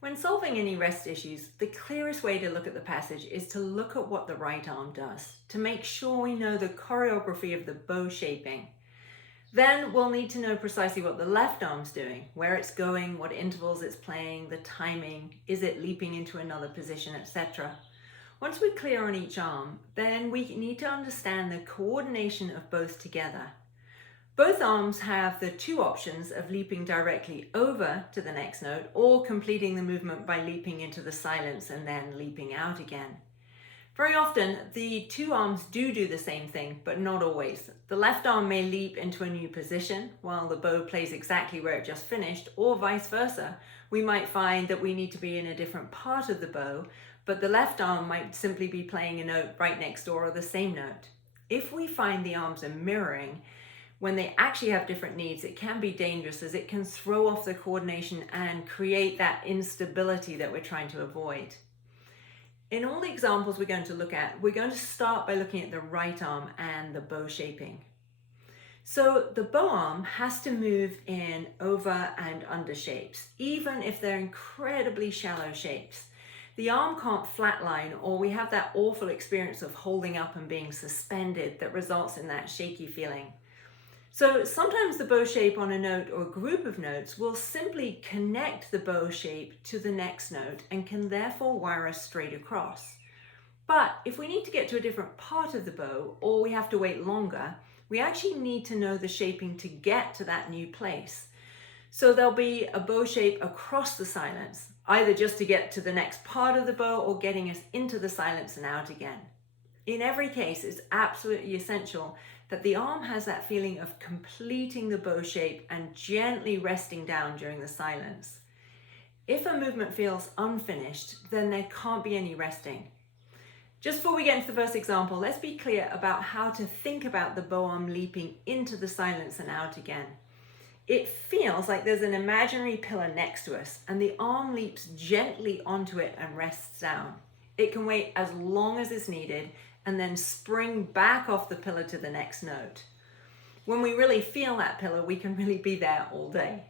When solving any rest issues, the clearest way to look at the passage is to look at what the right arm does, to make sure we know the choreography of the bow shaping. Then we'll need to know precisely what the left arm's doing, where it's going, what intervals it's playing, the timing, is it leaping into another position, etc. Once we're clear on each arm, then we need to understand the coordination of both together. Both arms have the two options of leaping directly over to the next note or completing the movement by leaping into the silence and then leaping out again. Very often, the two arms do the same thing, but not always. The left arm may leap into a new position while the bow plays exactly where it just finished, or vice versa. We might find that we need to be in a different part of the bow, but the left arm might simply be playing a note right next door or the same note. If we find the arms are mirroring, when they actually have different needs, it can be dangerous as it can throw off the coordination and create that instability that we're trying to avoid. In all the examples we're going to look at, we're going to start by looking at the right arm and the bow shaping. So the bow arm has to move in over and under shapes, even if they're incredibly shallow shapes. The arm can't flatline, or we have that awful experience of holding up and being suspended that results in that shaky feeling. So sometimes the bow shape on a note or group of notes will simply connect the bow shape to the next note and can therefore wire us straight across. But if we need to get to a different part of the bow, or we have to wait longer, we actually need to know the shaping to get to that new place. So there'll be a bow shape across the silence, either just to get to the next part of the bow or getting us into the silence and out again. In every case, it's absolutely essential that the arm has that feeling of completing the bow shape and gently resting down during the silence. If a movement feels unfinished, then there can't be any resting. Just before we get into the first example, let's be clear about how to think about the bow arm leaping into the silence and out again. It feels like there's an imaginary pillar next to us and the arm leaps gently onto it and rests down. It can wait as long as is needed and then spring back off the pillar to the next note. When we really feel that pillar, we can really be there all day.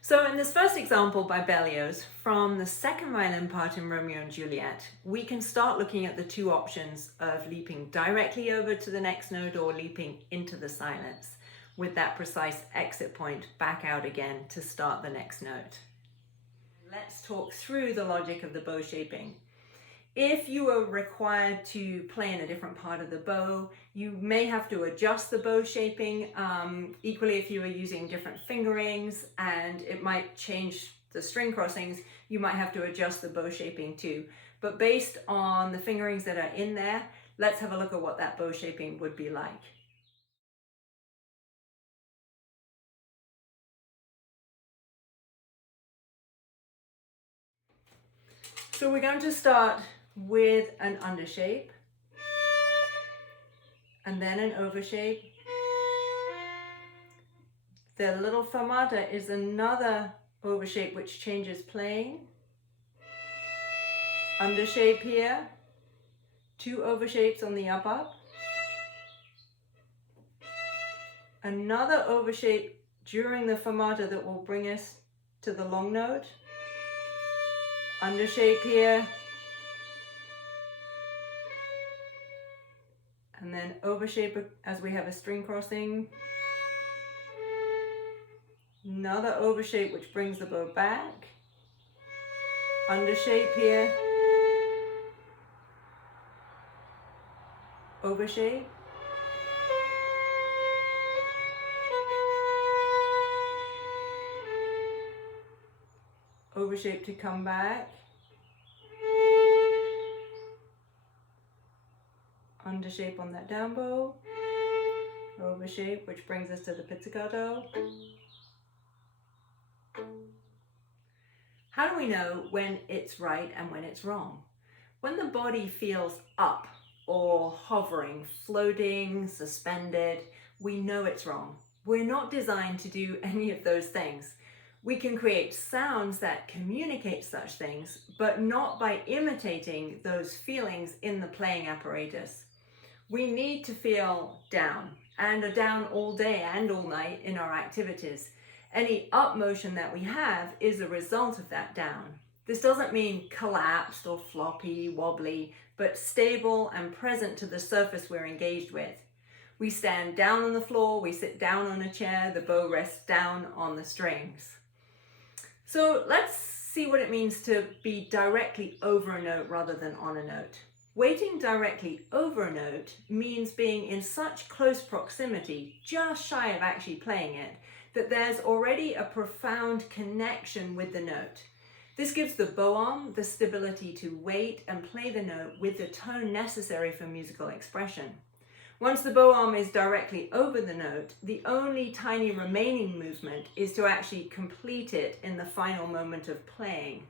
So in this first example by Berlioz, from the second violin part in Romeo and Juliet, we can start looking at the two options of leaping directly over to the next note or leaping into the silence, with that precise exit point back out again to start the next note. Let's talk through the logic of the bow shaping. If you are required to play in a different part of the bow, you may have to adjust the bow shaping. Equally, if you are using different fingerings and it might change the string crossings, you might have to adjust the bow shaping too. But based on the fingerings that are in there, let's have a look at what that bow shaping would be like. So we're going to start with an undershape, and then an overshape. The little fermata is another overshape which changes playing. Undershape here, two overshapes on the up. Another overshape during the fermata that will bring us to the long note. Undershape here, and then overshape as we have a string crossing. Another overshape which brings the bow back. Undershape here. Overshape. Overshape to come back. Undershape on that down bow. Overshape, which brings us to the pizzicato. How do we know when it's right and when it's wrong? When the body feels up or hovering, floating, suspended, we know it's wrong. We're not designed to do any of those things. We can create sounds that communicate such things, but not by imitating those feelings in the playing apparatus. We need to feel down, and are down all day and all night in our activities. Any up motion that we have is a result of that down. This doesn't mean collapsed or floppy, wobbly, but stable and present to the surface we're engaged with. We stand down on the floor, we sit down on a chair, the bow rests down on the strings. So let's see what it means to be directly over a note rather than on a note. Waiting directly over a note means being in such close proximity, just shy of actually playing it, that there's already a profound connection with the note. This gives the bow arm the stability to wait and play the note with the tone necessary for musical expression. Once the bow arm is directly over the note, the only tiny remaining movement is to actually complete it in the final moment of playing.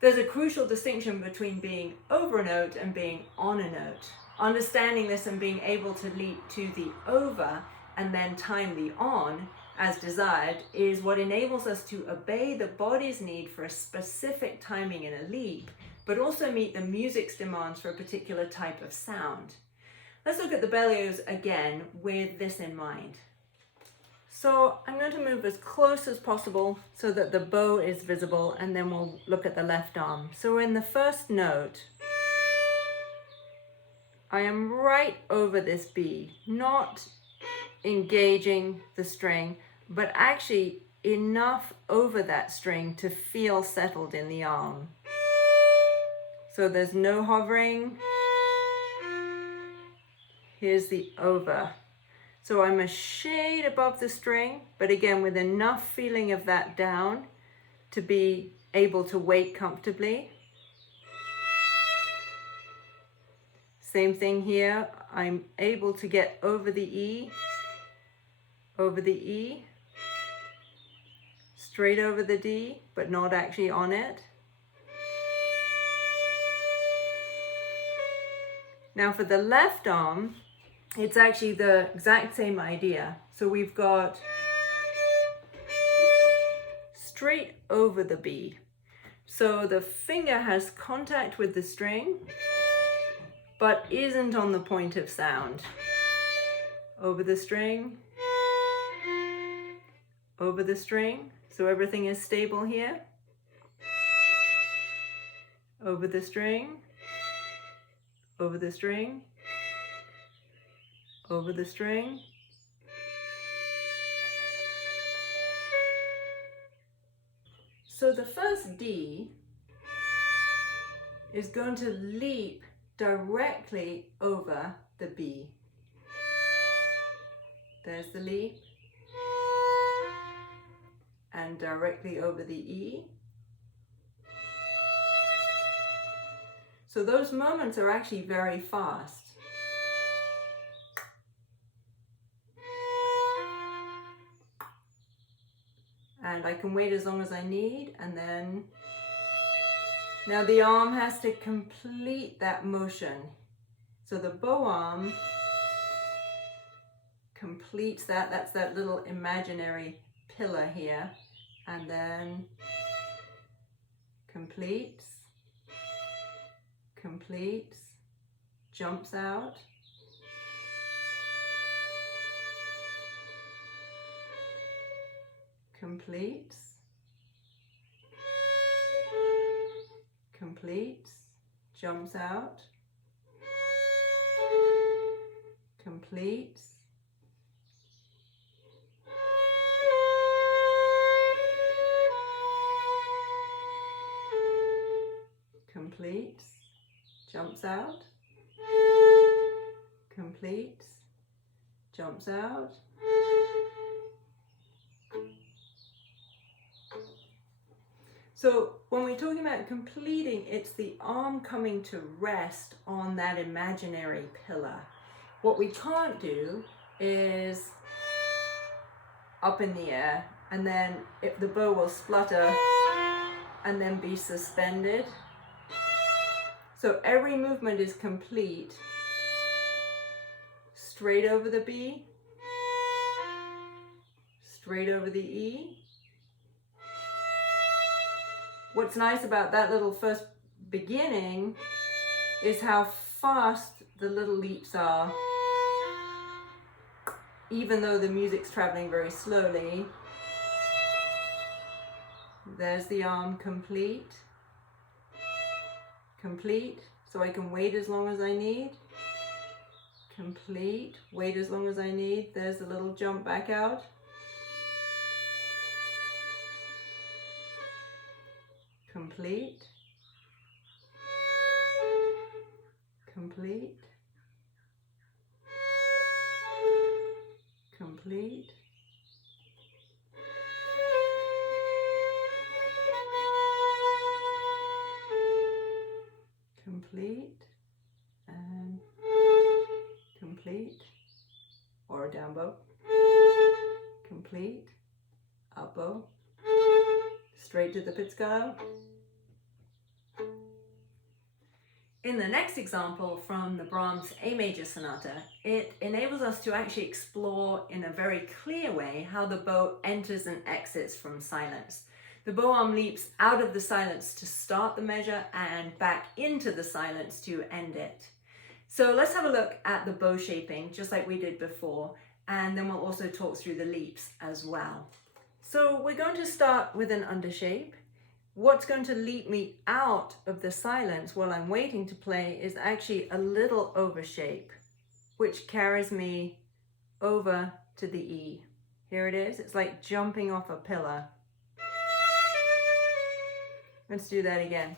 There's a crucial distinction between being over a note and being on a note. Understanding this and being able to leap to the over and then time the on as desired is what enables us to obey the body's need for a specific timing in a leap, but also meet the music's demands for a particular type of sound. Let's look at the Berlioz again with this in mind. So I'm going to move as close as possible so that the bow is visible, and then we'll look at the left arm. So in the first note, I am right over this B, not engaging the string, but actually enough over that string to feel settled in the arm. So there's no hovering. Here's the over. So I'm a shade above the string, but again with enough feeling of that down to be able to wait comfortably. Same thing here. I'm able to get over the E, straight over the D, but not actually on it. Now for the left arm, it's actually the exact same idea. So we've got straight over the B. So the finger has contact with the string, but isn't on the point of sound. Over the string, over the string. So everything is stable here. Over the string, over the string, over the string. So the first D is going to leap directly over the B. There's the leap. And directly over the E. So those moments are actually very fast. And I can wait as long as I need, and then now the arm has to complete that motion. So the bow arm completes that. That's that little imaginary pillar here, and then completes, jumps out, completes, jumps out, completes, jumps out, completes, jumps out. So when we're talking about completing, it's the arm coming to rest on that imaginary pillar. What we can't do is up in the air, and then if the bow will splutter and then be suspended. So every movement is complete. Straight over the B, straight over the E. What's nice about that little first beginning is how fast the little leaps are. Even though the music's traveling very slowly, There's the arm complete. Complete, so I can wait as long as I need. Complete, wait as long as I need. There's the little jump back out. Complete. Complete. Complete. Complete. And complete. Or a down bow. Complete. Up bow. Straight to the pizzicato. In the next example from the Brahms A major sonata, it enables us to actually explore in a very clear way how the bow enters and exits from silence. The bow arm leaps out of the silence to start the measure and back into the silence to end it. So let's have a look at the bow shaping, just like we did before, and then we'll also talk through the leaps as well. So we're going to start with an undershape. What's going to leap me out of the silence while I'm waiting to play is actually a little overshape, which carries me over to the E. Here it is. It's like jumping off a pillar. Let's do that again.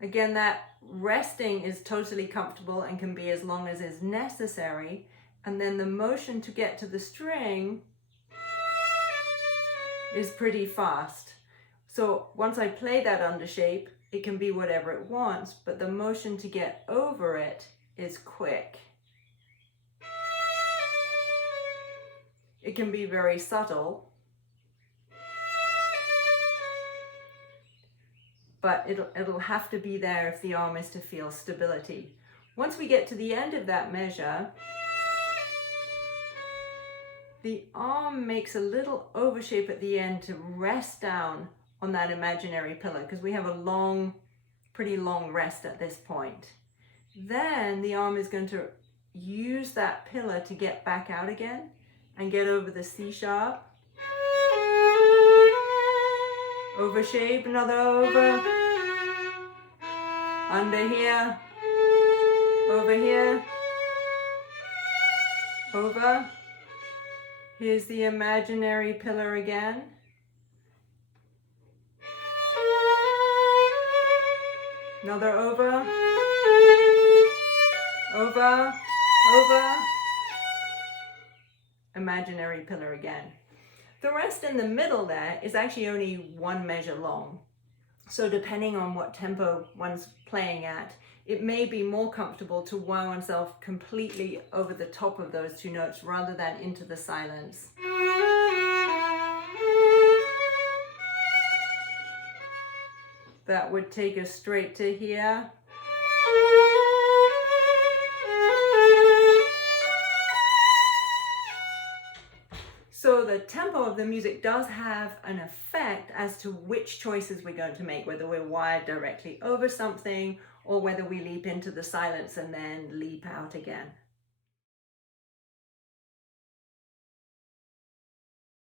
Again, that resting is totally comfortable and can be as long as is necessary. And then the motion to get to the string is pretty fast. So once I play that undershape, it can be whatever it wants, but the motion to get over it is quick. It can be very subtle, but it'll have to be there if the arm is to feel stability. Once we get to the end of that measure, the arm makes a little overshape at the end to rest down on that imaginary pillar because we have a pretty long rest at this point. Then the arm is going to use that pillar to get back out again and get over the C sharp. Overshape, another over. Under here. Over here. Over. Here's the imaginary pillar again. Another over. Over. Over. Imaginary pillar again. The rest in the middle there is actually only one measure long. So depending on what tempo one's playing at, it may be more comfortable to wow oneself completely over the top of those two notes rather than into the silence. That would take us straight to here. So the tempo of the music does have an effect as to which choices we're going to make, whether we're wired directly over something or whether we leap into the silence and then leap out again.